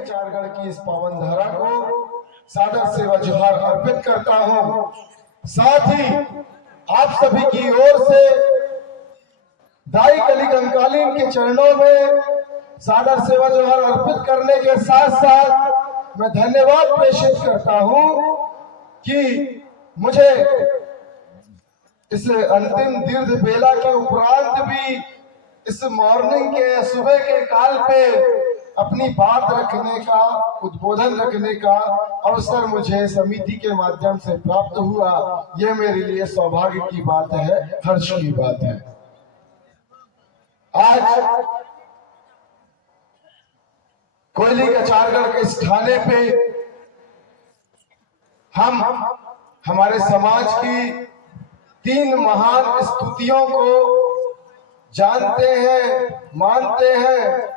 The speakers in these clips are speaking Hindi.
कचारगढ़ की इस पावन धारा को सादर सेवा जोहार अर्पित करता हूं। साथ ही आप सभी की ओर से दाई कली कंकालीन के चरणों में सादर सेवा जोहार अर्पित करने के साथ साथ मैं धन्यवाद प्रेषित करता हूं कि मुझे इस अंतिम दीर्घ बेला के उपरांत भी इस मॉर्निंग के सुबह के काल पे अपनी बात रखने का, उद्बोधन रखने का अवसर मुझे समिति के माध्यम से प्राप्त हुआ। ये मेरे लिए सौभाग्य की बात है, हर्ष की बात है। आज कोयली कचारगढ़ के इस थाने पे हम हमारे समाज की 3 महान स्तुतियों को जानते हैं, मानते हैं,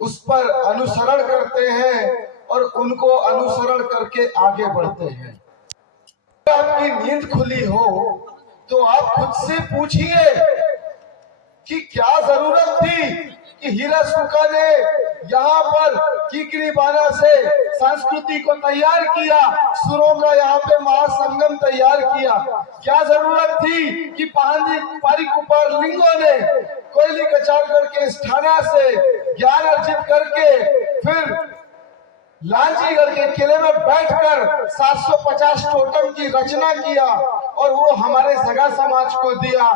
उस पर अनुसरण करते हैं और उनको अनुसरण करके आगे बढ़ते हैं। आपकी नींद खुली हो तो आप खुद से पूछिए कि क्या जरूरत थी कि हीरा सुका ने यहाँ पर किकरी बाना से संस्कृति को तैयार किया, सुरों का यहाँ पे महासंगम तैयार किया। क्या जरूरत थी कि पारी कुपार लिंगों ने कोयली कचारगढ़ के इस थाना से ज्ञान अर्जित करके फिर लांचीगढ़ के किले में बैठकर 750 टोटम की रचना किया और वो हमारे सगा समाज को दिया।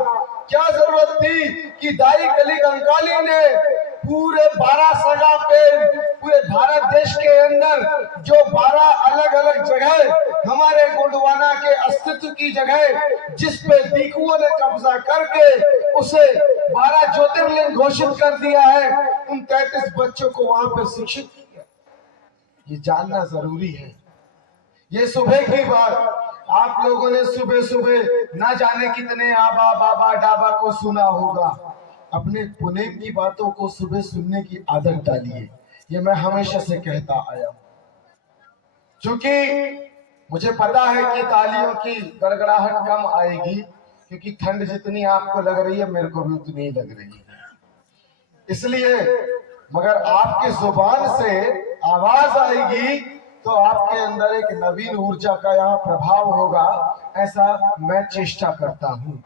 क्या जरूरत थी कि दाई कली कंकाली ने पूरे 12 सगा पे पूरे भारत देश के अंदर जो 12 अलग अलग जगह हमारे गोंडवाना के अस्तित्व की जगह जिस पे दीकुओं ने कब्जा करके उसे 12 ज्योतिर्लिंग घोषित कर दिया है, उन 33 बच्चों को वहां पर शिक्षित किया। ये जानना जरूरी है। ये सुबह की बात आप लोगों ने सुबह सुबह ना जाने कितने आबा बाबा डाबा को सुना होगा। अपने पुनेम की बातों को सुबह सुनने की आदत डालिए। ये मैं हमेशा से कहता आया हूं, क्योंकि मुझे पता है कि तालियों की गड़गड़ाहट कम आएगी, क्योंकि ठंड जितनी आपको लग रही है मेरे को भी उतनी ही लग रही है। इसलिए मगर आपके जुबान से आवाज आएगी तो आपके अंदर एक नवीन ऊर्जा का यहाँ प्रभाव होगा, ऐसा मैं चेष्टा करता हूँ।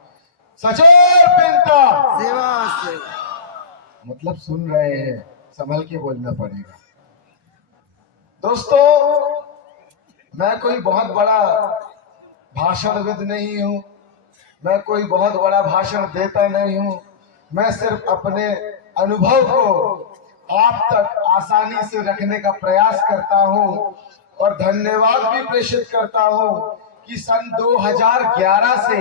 सचोर पिंता सेवा से मतलब सुन रहे हैं, संभल के बोलना पड़ेगा। दोस्तों, मैं कोई बहुत बड़ा भाषणविद नहीं हूँ, मैं कोई बहुत बड़ा भाषण देता नहीं हूँ। मैं सिर्फ अपने अनुभव को आप तक आसानी से रखने का प्रयास करता हूँ और धन्यवाद भी प्रेषित करता हूँ कि सन 2011 से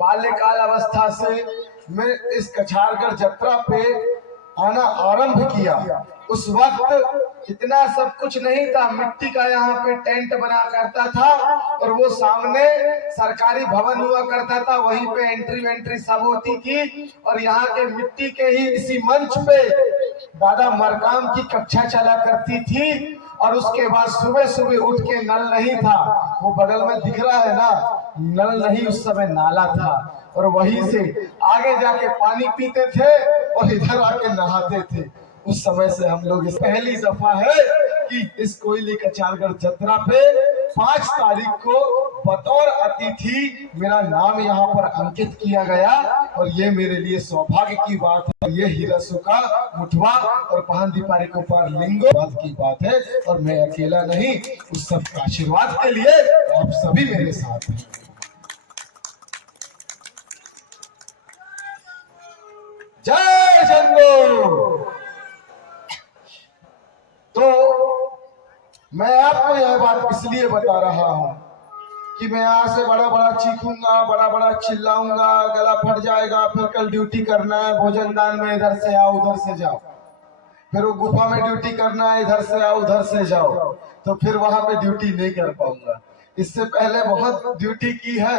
बाल्यकाल अवस्था से मैं इस कचारगढ़ जत्रा पे आना आरंभ किया। उस वक्त इतना सब कुछ नहीं था, मिट्टी का यहाँ पे टेंट बना करता था और वो सामने सरकारी भवन हुआ करता था, वहीं पे एंट्री सब होती थी और यहाँ के मिट्टी के ही इसी मंच पे दादा मरकाम की कक्षा चला करती थी। और उसके बाद सुबह सुबह उठ के नल नहीं था, वो बगल में दिख रहा है ना, नल नहीं, उस समय नाला था और वहीं से आगे जाके पानी पीते थे और इधर आके नहाते थे। उस समय से हम लोग इस पहली दफा है कि इस कोयली कचारगढ़ जत्रा पे 5 तारीख को बतौर अतिथि मेरा नाम यहाँ पर अंकित किया गया और ये मेरे लिए सौभाग्य की बात है। ये हीरा सुका मुठवा और पहांदी पारी को पार लिंगो बात की बात है और मैं अकेला नहीं, उस सब का आशीर्वाद के लिए आप सभी मेरे साथ हैं। जय जंगो। तो मैं आपको यह बात इसलिए बता रहा हूं कि मैं यहाँ से बड़ा बड़ा चीखूंगा, बड़ा बड़ा चिल्लाऊंगा, गला फट जाएगा, फिर कल ड्यूटी करना है भोजन दान में, इधर से आओ उधर से जाओ, फिर वो गुफा में ड्यूटी करना है, इधर से आओ उधर से जाओ, तो फिर वहां पे ड्यूटी नहीं कर पाऊंगा। इससे पहले बहुत ड्यूटी की है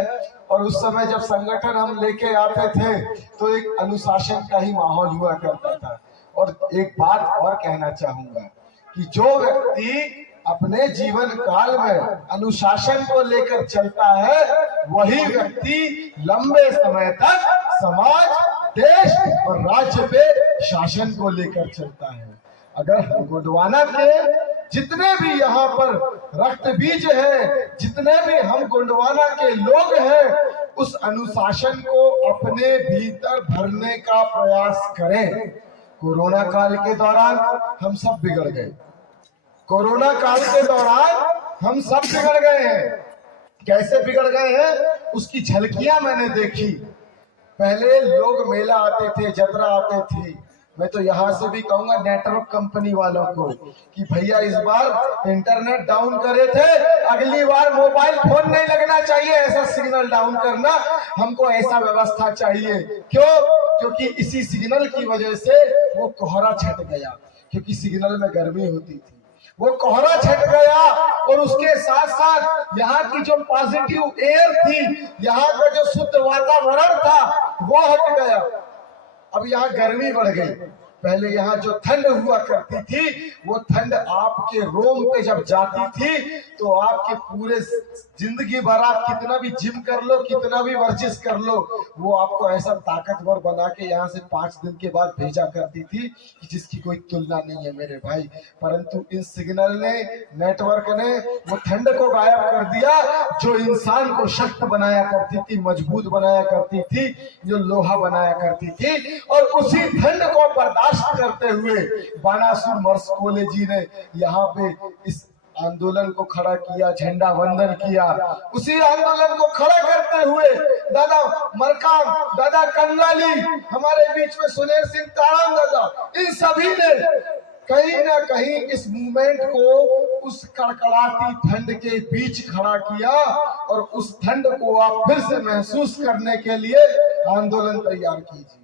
और उस समय जब संगठन हम लेके आते थे तो एक अनुशासन का ही माहौल हुआ करता था। और एक बात और कहना चाहूंगा कि जो व्यक्ति अपने जीवन काल में अनुशासन को लेकर चलता है वही व्यक्ति लंबे समय तक समाज, देश और राज्य पे शासन को लेकर चलता है। अगर गोंडवाना के जितने भी यहाँ पर रक्त बीज है, जितने भी हम गोंडवाना के लोग हैं, उस अनुशासन को अपने भीतर भरने का प्रयास करें। कोरोना काल के दौरान हम सब बिगड़ गए। कोरोना काल के दौरान हम सब बिगड़ गए हैं। कैसे बिगड़ गए हैं उसकी झलकियां मैंने देखी। पहले लोग मेला आते थे, जतरा आते थे। मैं तो यहाँ से भी कहूंगा नेटवर्क कंपनी वालों को कि भैया इस बार इंटरनेट डाउन करे थे, अगली बार मोबाइल फोन नहीं लगना चाहिए, ऐसा सिग्नल डाउन करना, हमको ऐसा व्यवस्था चाहिए। क्यों? क्योंकि इसी सिग्नल की वजह से वो कोहरा छट गया, क्योंकि सिग्नल में गर्मी होती थी, वो कोहरा छट गया। और उसके साथ साथ यहाँ की जो पॉजिटिव एयर थी, यहाँ का जो शुद्ध वातावरण था, वो हट गया। अब यहाँ गर्मी बढ़ गई। पहले यहाँ जो ठंड हुआ करती थी, वो ठंड आपके रोम पे जब जाती थी तो आपके पूरे जिंदगी भर आप कितना भी जिम कर लो, कितना भी वर्जिश कर लो, वो आपको ऐसा ताकतवर बना के यहाँ से 5 दिन के बाद भेजा करती थी कि जिसकी कोई तुलना नहीं है मेरे भाई। परंतु इन सिग्नल ने, नेटवर्क ने वो ठंड को गायब कर दिया, जो इंसान को शक्त बनाया करती थी, मजबूत बनाया करती थी, जो लोहा बनाया करती थी। और उसी ठंड को बर्दाश्त करते हुए बानासुर मर्सकोले जी ने यहाँ पे इस आंदोलन को खड़ा किया, झंडा वंदन किया। उसी आंदोलन को खड़ा करते हुए दादा मरकाम, दादा कंगाली, हमारे बीच में सुनेर सिंह ताराम दादा, इन सभी ने कहीं ना कहीं इस मूवमेंट को उस कड़कड़ाती ठंड के बीच खड़ा किया। और उस ठंड को आप फिर से महसूस करने के लिए आंदोलन तैयार कीजिए।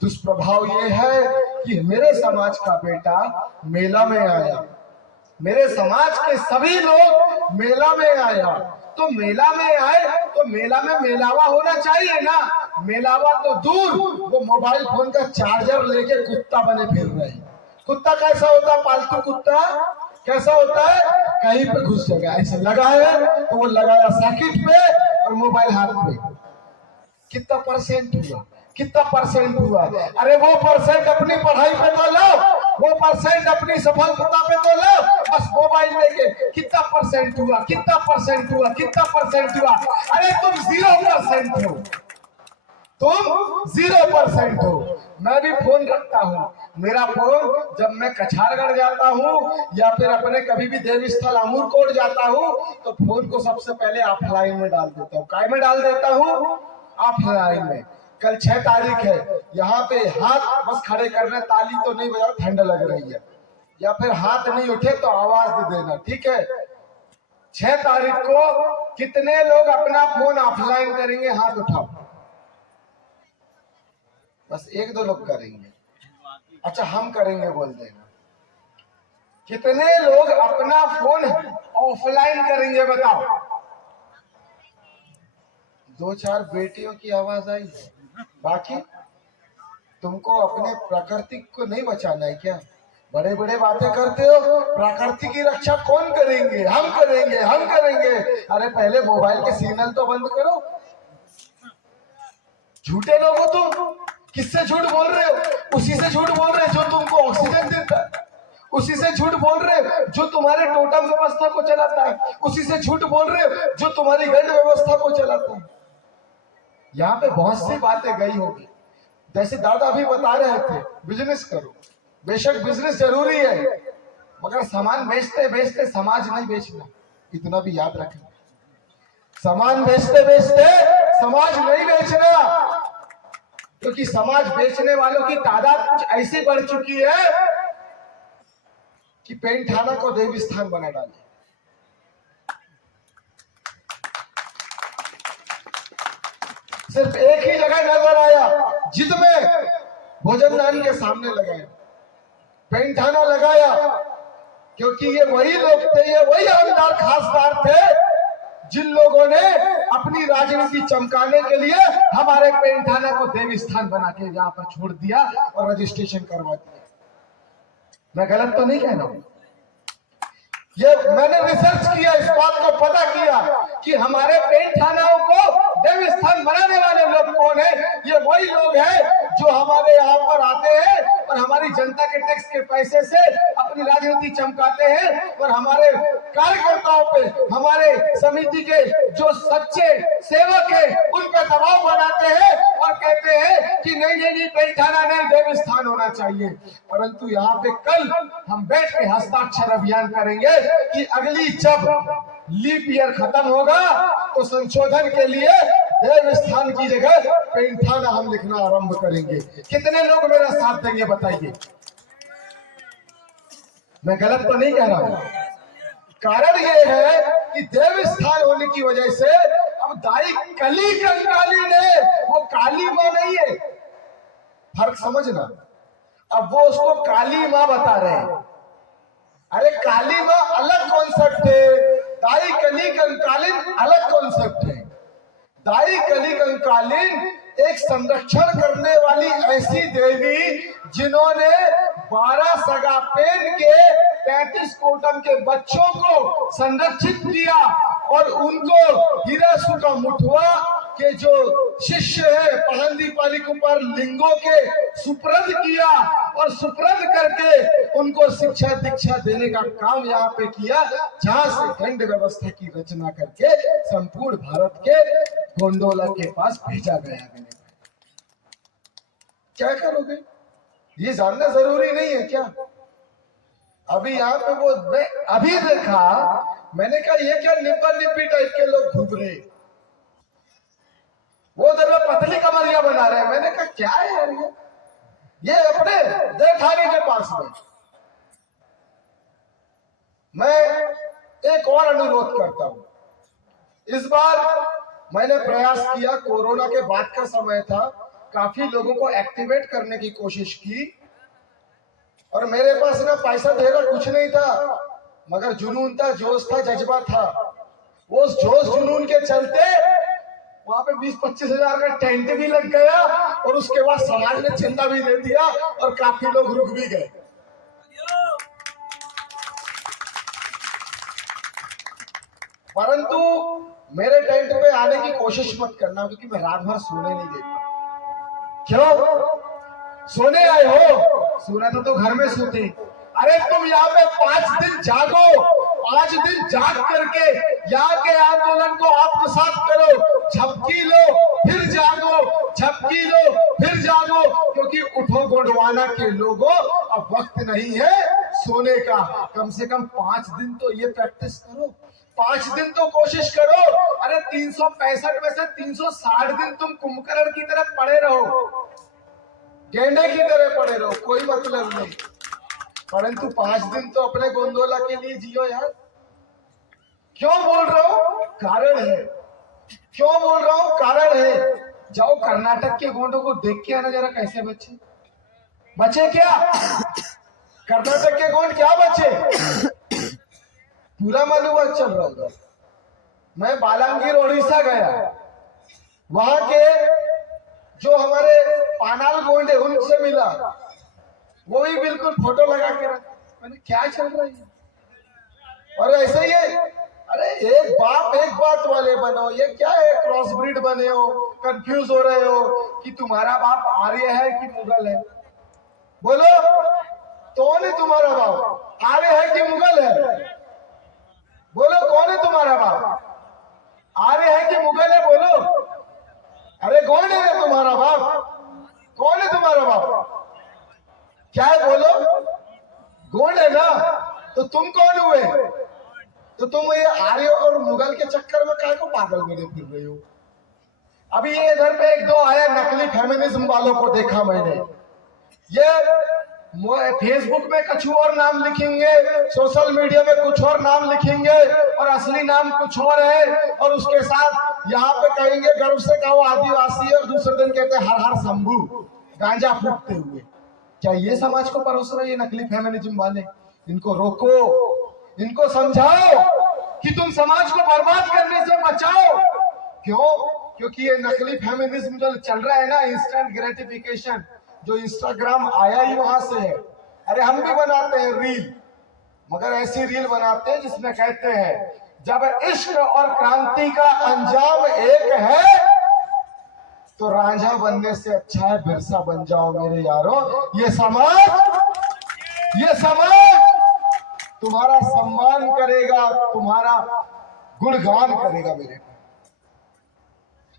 दुष्प्रभाव ये है कि मेरे समाज का बेटा मेला में आया, मेरे समाज के सभी लोग मेला में आया, तो मेला में आए तो मेला में मेलावा होना चाहिए ना। मेलावा तो दूर, वो मोबाइल फोन का चार्जर लेके कुत्ता बने फिर रहे हैं। कुत्ता कैसा होता है? पालतू कुत्ता कैसा होता है? कहीं पे घुस जाएगा, ऐसा लगा है तो वो लगाया सैकेट पे और मोबाइल हाथ पे। कितना परसेंट हुआ? कितना परसेंट हुआ? अरे वो परसेंट अपनी पढ़ाई पे तो लो, वो परसेंट अपनी सफलता पे तो लो, बस मोबाइल लेके कितना परसेंट हुआ, कितना परसेंट हुआ, कितना परसेंट हुआ? अरे तुम 0% हो, तुम 0% हो। मैं भी फोन रखता हूँ, मेरा फोन जब मैं कछारगढ़ जाता हूँ या फिर अपने कभी भी देवस्थल अमूरकोट जाता हूँ तो फोन को सबसे पहले ऑफलाइन में डाल देता हूँ। काय में डाल देता हूँ? ऑफलाइन में। कल 6 तारीख है, यहाँ पे हाथ बस खड़े करना, ताली तो नहीं बजाओ, ठंड लग रही है, या फिर हाथ नहीं उठे तो आवाज दे देना, ठीक है। 6 तारीख को कितने लोग अपना फोन ऑफलाइन करेंगे? हाथ उठाओ। बस 1-2 लोग करेंगे। अच्छा हम करेंगे बोल देना। कितने लोग अपना फोन ऑफलाइन करेंगे बताओ? 2-4 बेटियों की आवाज आई, बाकी तुमको अपने प्रकृति को नहीं बचाना है क्या? बड़े बड़े बातें करते हो, प्रकृति की रक्षा कौन करेंगे? हम करेंगे, हम करेंगे। अरे पहले मोबाइल के सिग्नल तो बंद करो। झूठे लोग हो तुम। किससे झूठ बोल रहे हो? उसी से झूठ बोल रहे हो जो तुमको ऑक्सीजन देता है, उसी से झूठ बोल रहे हो जो तुम्हारे टोटम व्यवस्था को चलाता है, उसी से झूठ बोल रहे हो जो तुम्हारी गंड व्यवस्था को चलाता है। यहाँ पे बहुत सी बातें गई होगी, जैसे दादा भी बता रहे थे, बिजनेस करो। बेशक बिजनेस जरूरी है, मगर सामान बेचते बेचते समाज नहीं बेचना, इतना भी याद रखना। सामान बेचते बेचते समाज नहीं बेचना, क्योंकि समाज बेचने वालों की तादाद कुछ ऐसी बढ़ चुकी है कि पेंठाना को देवी स्थान बना डाले। सिर्फ एक ही जगह नजर आया जिसमें भोजन दान के सामने लगाया, पेंठाना लगाया, क्योंकि ये वही लोग थे, ये वही आमदार खासदार थे जिन लोगों ने अपनी राजनीति चमकाने के लिए हमारे पेंठाना को देवी स्थान बना के यहाँ पर छोड़ दिया और रजिस्ट्रेशन करवा दिया। मैं गलत तो नहीं कह रहा हूँ, ये मैंने रिसर्च किया, इस बात को पता किया कि हमारे पेंठानाओं को देवी स्थान बनाने वाले लोग कौन है। ये वही लोग हैं जो हमारे यहाँ पर आते हैं और हमारी जनता के टैक्स के पैसे से अपनी राजनीति चमकाते हैं और हमारे कार्यकर्ताओं पे, हमारे समिति के जो सच्चे सेवक हैं उन पर दबाव बनाते हैं और कहते हैं कि नहीं नहीं नहीं पैठाना नहीं, देवस्थान होना चाहिए। परंतु यहाँ पे कल हम बैठ के हस्ताक्षर अभियान करेंगे कि अगली जब लीप ईयर खत्म होगा तो संशोधन के लिए देवस्थान की जगह पैठाना हम लिखना आरंभ करेंगे। कितने लोग मेरा साथ देंगे बताइए? मैं गलत तो नहीं कह रहा हूं। कारण ये है कि देवस्थान होने की वजह से अब दाई कली कंकाली है, वो काली मां नहीं है। फर्क समझना। अब वो उसको काली मां बता रहे हैं। अरे काली मां अलग कॉन्सेप्ट है, दाई कली कंकालीन अलग कॉन्सेप्ट है। दाई कली कंकालीन एक संरक्षण करने वाली ऐसी देवी जिन्होंने 12 सगा पेन के 33 कोटम के बच्चों को संरक्षित किया और उनको हीरासु का मुठवा के जो शिष्य है पहंदी पालिक पर लिंगों के सुप्रद किया और सुप्रद करके उनको शिक्षा दीक्षा देने का काम यहाँ पे किया, जहां से खंड व्यवस्था की रचना करके संपूर्ण भारत के गोंडोला के पास भेजा गया। क्या करोगे ये जानना जरूरी नहीं है क्या? अभी यहाँ पे वो मैं अभी देखा, मैंने कहा ये क्या निब्बा निब्बी टाइप के लोग घूम रहे, वो उधर में पतली कमरिया बना रहे हैं। मैंने कहा क्या है यार ये अपने देवठानी के पास में। मैं एक और अनुरोध करता हूं, इस बार मैंने प्रयास किया, कोरोना के बाद का समय था, काफी लोगों को एक्टिवेट करने की कोशिश की और मेरे पास ना पैसा देना कुछ नहीं था, मगर जुनून था, जोश था, जज्बा था। उस जोश जुनून के चलते वहां पे 20-25 हजार का टेंट भी लग गया और उसके बाद समाज ने चंदा भी दे दिया और काफी लोग रुक भी गए। परंतु मेरे टेंट पे आने की कोशिश मत करना, क्योंकि मैं रात भर सोने नहीं देता। क्यों सोने आए हो? सोना तो घर में सोते। अरे तुम यहाँ पे 5 दिन जागो, 5 दिन जाग करके यहाँ के आंदोलन को आत्मसात करो, झपकी लो फिर जागो, झपकी लो फिर जागो, क्योंकि उठो गोंडवाना के लोगों अब वक्त नहीं है सोने का। कम से कम 5 दिन तो ये प्रैक्टिस करो, 5 दिन तो कोशिश करो। अरे 365 में से 360 दिन तुम कुंभकर्ण की तरह पड़े रहो, गेंडे की तरह पड़े रहो, कोई मतलब नहीं। परंतु 5 दिन तो अपने गोंडोला के लिए जियो यार। क्यों बोल रहा हूं? कारण है। क्यों बोल रहा हूं? कारण है। जाओ कर्नाटक के गोंडों को देख के आना जरा, कैसे बचे बचे क्या? कर्नाटक के गोंड क्या बचे? पूरा मालूम चल रहा था। मैं बालांगीर उड़ीसा गया, वहां के जो हमारे पानाल गोंड है उनसे मिला, वो भी बिल्कुल फोटो लगा के रखा। मैंने क्या चल रहा है? और ऐसे ही है, अरे एक बाप एक बात वाले बनो, ये क्या है क्रॉस ब्रीड बने हो, कंफ्यूज हो रहे हो कि तुम्हारा बाप आर्य है कि मुगल है। बोलो कौन है तुम्हारा बाप, आर्य है कि मुगल है? बोलो कौन है तुम्हारा बाप, आर्य है कि मुगल है? बोलो। अरे कौन है तुम्हारा बाप? कौन है तुम्हारा बाप? क्या है बोलो? गोंड है ना, तो तुम कौन हुए? तो तुम ये आर्य और मुगल के चक्कर में काय को पागल बने फिर रहे हो। अभी ये इधर पे 1-2 आया नकली फेमिनिज्म वालों को देखा मैंने, ये फेसबुक में कुछ और नाम लिखेंगे, सोशल मीडिया में कुछ और नाम लिखेंगे और असली नाम कुछ और है, और उसके साथ यहाँ पे कहेंगे गर्व से कहा वो आदिवासी है और दूसरे दिन कहते हैं हर हर शंभू, गांजा फूकते हुए। क्या ये समाज को परोस रहे ये नकली फेमिनिज्म वाले? इनको रोको, इनको समझाओ कि तुम समाज को बर्बाद करने से बचाओ। क्यों? क्योंकि ये नकली फेमिनिज्म जो चल रहा है ना, इंस्टेंट ग्रेटिफिकेशन, जो इंस्टाग्राम आया ही वहां से है। अरे हम भी बनाते हैं रील, मगर ऐसी रील बनाते हैं जिसमें कहते हैं जब इश्क और क्रांति का अंजाम एक है तो रांझा बनने से अच्छा है बिरसा बन जाओ मेरे यारों। ये समाज तुम्हारा सम्मान करेगा, तुम्हारा गुणगान करेगा मेरे को।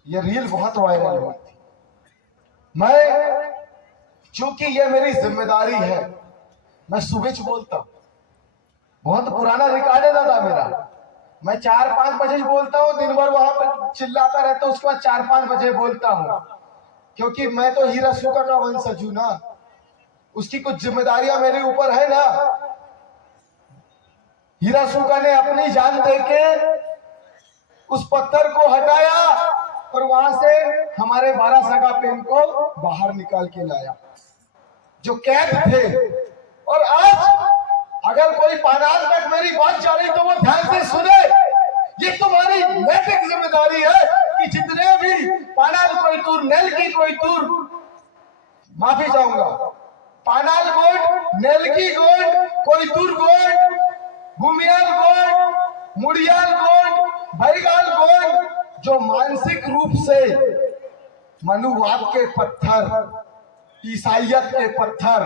ये रील बहुत वायरल हुई थी। मैं, चूंकि ये मेरी जिम्मेदारी है, मैं सुबह बोलता हूं। बहुत पुराना रिकॉर्ड है दादा मेरा। मैं 4-5 बजे बोलता हूँ, दिन भर वहां पर चिल्लाता रहता हूँ, उसके बाद 4-5 बजे बोलता हूँ, क्योंकि मैं तो हीरा सूखा का वंशज हूं ना। उसकी कुछ जिम्मेदारियां मेरे ऊपर है ना। हीरा सूखा ने अपनी जान देके उस पत्थर को हटाया और वहां से हमारे 12 सगा पेन को बाहर निकाल के लाया, जो कैद थे। और आज अगर कोई पानाल तक मेरी बात जा रही तो वो ध्यान से सुने। ये तुम्हारी नैतिक जिम्मेदारी है कि जितने भी पानाल कोई तूर, नेल की कोई तूर, माफी चाहूंगा, पानाल गोट, नेलकी गोट, कोई तूर गोट, भूमियाल गोट, मुड़ियाल गोट, भैगाल गोट, जो मानसिक रूप से मनुवाद के पत्थर, ईसाइयत के पत्थर,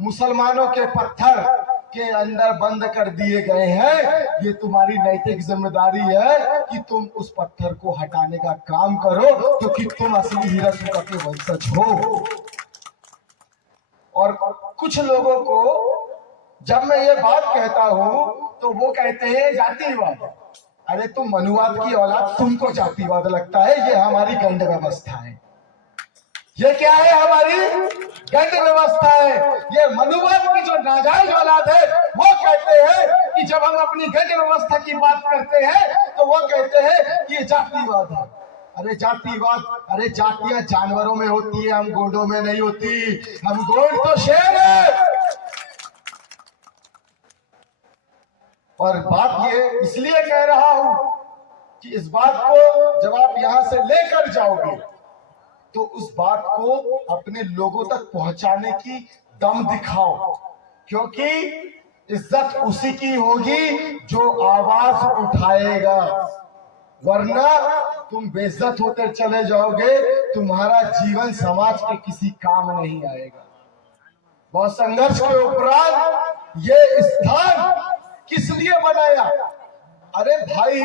मुसलमानों के पत्थर के अंदर बंद कर दिए गए हैं, ये तुम्हारी नैतिक जिम्मेदारी है कि तुम उस पत्थर को हटाने का काम करो, क्योंकि तुम असली हीरा सूखा के वंशज हो। और कुछ लोगों को जब मैं ये बात कहता हूं तो वो कहते हैं जातिवाद। अरे तुम मनुवाद की औलाद, तुमको जातिवाद लगता है? ये हमारी गैंड व्यवस्था है। ये क्या है? हमारी गैंड व्यवस्था है। ये मनुवाद की जो नाजायज औलाद है वो कहते हैं कि जब हम अपनी गैंड व्यवस्था की बात करते हैं तो वो कहते हैं कि ये जातिवाद है। अरे जातिवाद, अरे जातियां जानवरों में होती है, हम गोंडों में नहीं होती। हम गोंड तो शेर है। और बात ये इसलिए कह रहा हूं कि इस बात को जब आप यहां से लेकर जाओगे तो उस बात को अपने लोगों तक पहुंचाने की दम दिखाओ, क्योंकि इज्जत उसी की होगी जो आवाज उठाएगा। वरना तुम बेइज्जत होते चले जाओगे, तुम्हारा जीवन समाज के किसी काम नहीं आएगा। बहुत संघर्ष के उपरांत ये स्थान किस लिए बनाया? अरे भाई,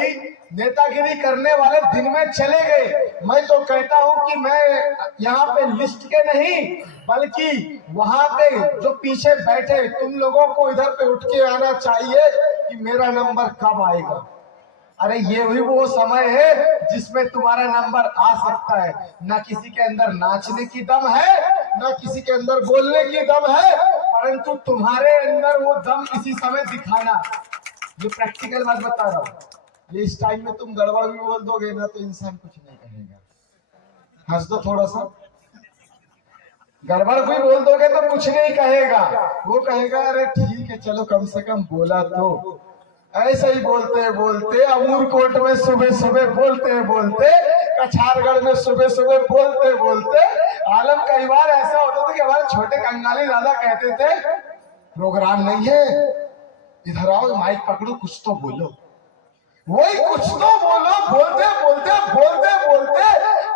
नेतागिरी करने वाले दिन में चले गए। मैं तो कहता हूं कि मैं यहाँ पे लिस्ट के नहीं, बल्कि वहां पे जो पीछे बैठे तुम लोगों को इधर पे उठ के आना चाहिए कि मेरा नंबर कब आएगा। अरे ये भी वो समय है जिसमें तुम्हारा नंबर आ सकता है। ना किसी के अंदर नाचने की दम है, ना किसी के अंदर बोलने की दम है, परंतु तुम्हारे अंदर वो दम इसी समय दिखाना। जो प्रैक्टिकल बात बता रहा हूँ। ये इस टाइम में तुम गड़बड़ भी बोल दोगे ना तो इंसान कुछ नहीं कहेगा। हंस दो थोड़ा सा। गड़बड़ भी बोल दोगे तो कुछ नहीं कहेगा, वो कहेगा अरे ठीक है चलो कम से कम बोला तो। ऐसे ही बोलते बोलते अमूरकोट में सुबह सुबह बोलते कछारगढ़ में सुबह सुबह बोलते आलम कई बार ऐसा होता था कि हमारे छोटे कंगाली दादा कहते थे प्रोग्राम नहीं है, इधर आओ माइक पकड़ो, कुछ तो बोलो। वही कुछ तो बोलो, बोलते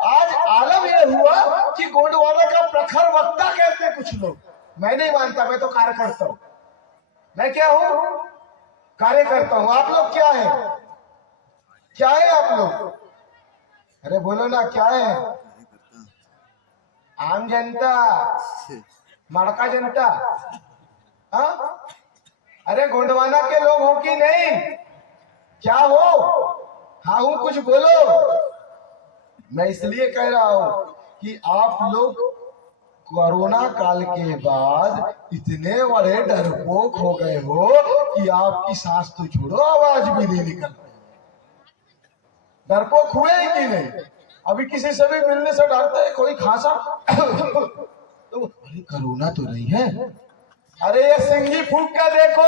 आज आलम ये हुआ कि गोंडवाना का प्रखर वक्ता कहते हैं कुछ लोग। मैं नहीं मानता, मैं तो कार्यकर्ता हूं। मैं क्या हूं? कार्यकर्ता हूं। आप लोग क्या है? क्या है आप लोग? अरे बोलो ना, क्या है? आम जनता, मड़का जनता? हाँ? अरे गोंडवाना के लोग हो कि नहीं? क्या हो? हाँ हूं, कुछ बोलो। मैं इसलिए कह रहा हूं कि आप लोग कोरोना काल के बाद इतने बड़े डरपोक हो गए हो कि आपकी सांस तो छोड़ो, आवाज भी नहीं निकल रही। डरपोक हुए कि नहीं? अभी किसी से भी मिलने से डरते हैं, कोई खांसा तो अरे कोरोना तो नहीं है। अरे ये सिंगी फूक के देखो,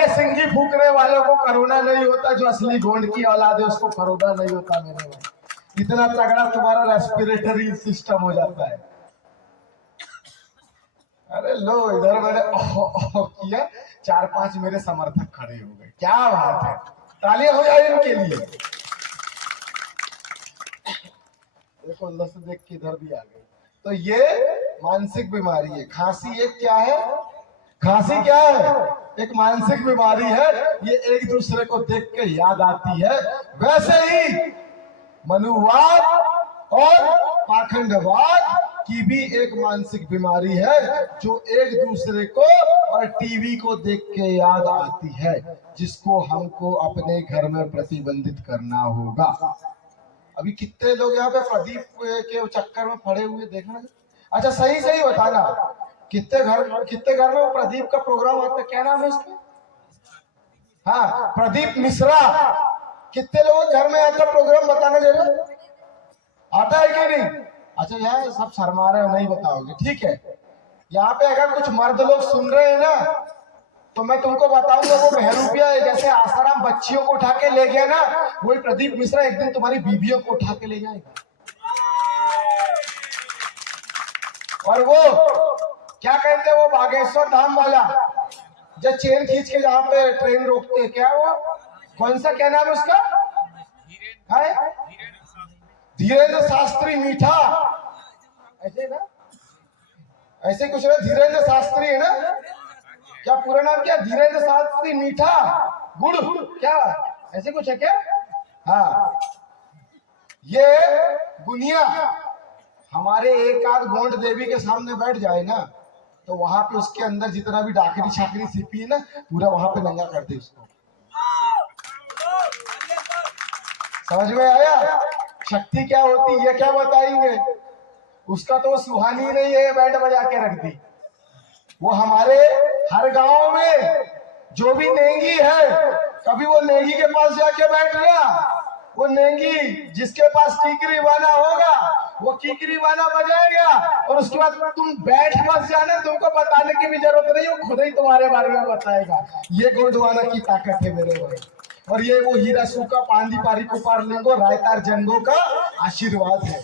ये सिंगी फूकने वालों को कोरोना नहीं होता, जो असली गोंड की औलाद है उसको कोरोना नहीं होता। मेरे भाई इतना तगड़ा तुम्हारा रेस्पिरेटरी सिस्टम हो जाता है। अरे लो, इधर मैंने किया, 4-5 मेरे समर्थक खड़े हो गए। क्या बात है, तालियां हो जाए इनके लिए। देखो लस देख के इधर भी आ गई। तो ये मानसिक बीमारी है। खांसी एक क्या है? खांसी क्या है? एक मानसिक बीमारी है। ये एक दूसरे को देख के याद आती है। वैसे ही मनुवाद और पाखंडवाद की भी एक मानसिक बीमारी है, जो एक दूसरे को और टीवी को देख के याद आती है, जिसको हमको अपने घर में प्रतिबंधित करना होगा। अभी कितने लोग यहाँ पे प्रदीप के चक्कर में पड़े हुए देखना। अच्छा सही सही बताना, कितने घर में वो प्रदीप का प्रोग्राम आता है, क्या नाम है उसका? हाँ, प्रदीप मिश्रा। कितने लोगों के घर में आता प्रोग्राम, बताना जरूर। आता है कि नहीं? अच्छा यार सब शर्मा रहे हो, नहीं बताओगे, ठीक है। यहाँ पे अगर कुछ मर्द लोग सुन रहे हैं ना, तो मैं तुमको बताऊंगा वो बहरूपिया जैसे आसाराम बच्चियों को उठा के ले गया ना, वही प्रदीप मिश्रा एक दिन तुम्हारी बीवियों को उठा के ले जाएगा। और वो क्या कहते हैं, वो बागेश्वर धाम वाला जो चेन खींच के जहाँ पे ट्रेन रोकते हैं, क्या वो कौन सा, क्या नाम है उसका? धीरेन्द्र शास्त्री मीठा, ऐसे ना, ऐसे कुछ ना, धीरेन्द्र शास्त्री है ना, क्या पूरा नाम क्या? धीरेन्द्र शास्त्री मीठा गुड़, क्या ऐसे कुछ है क्या? हाँ, ये गुनिया हमारे एक आध गोंड देवी के सामने बैठ जाए ना, तो वहां पे उसके अंदर जितना भी डाकरी छाकरी सिपी है ना, पूरा वहां पे नंगा कर दे उसको। समझ में आया? शक्ति क्या होती है क्या बताएंगे? उसका तो सुहानी नहीं है, बैंड बजा के रख दी। वो हमारे हर गांव में जो भी नेंगी है, कभी वो नेंगी के पास जाके बैठ गया, वो नेंगी जिसके पास कीकरी बाना होगा वो कीकरी बाना बजाएगा, और उसके बाद तुम बैठ मत जाना, तुमको बताने की भी जरूरत नहीं, वो खुद ही तुम्हारे बारे में बताएगा। ये गोंडवाना की ताकत है मेरे भाई। और ये वो हीरा सूखा पांदी पारी कुपार लिंगो रायतार जंगों का आशीर्वाद है।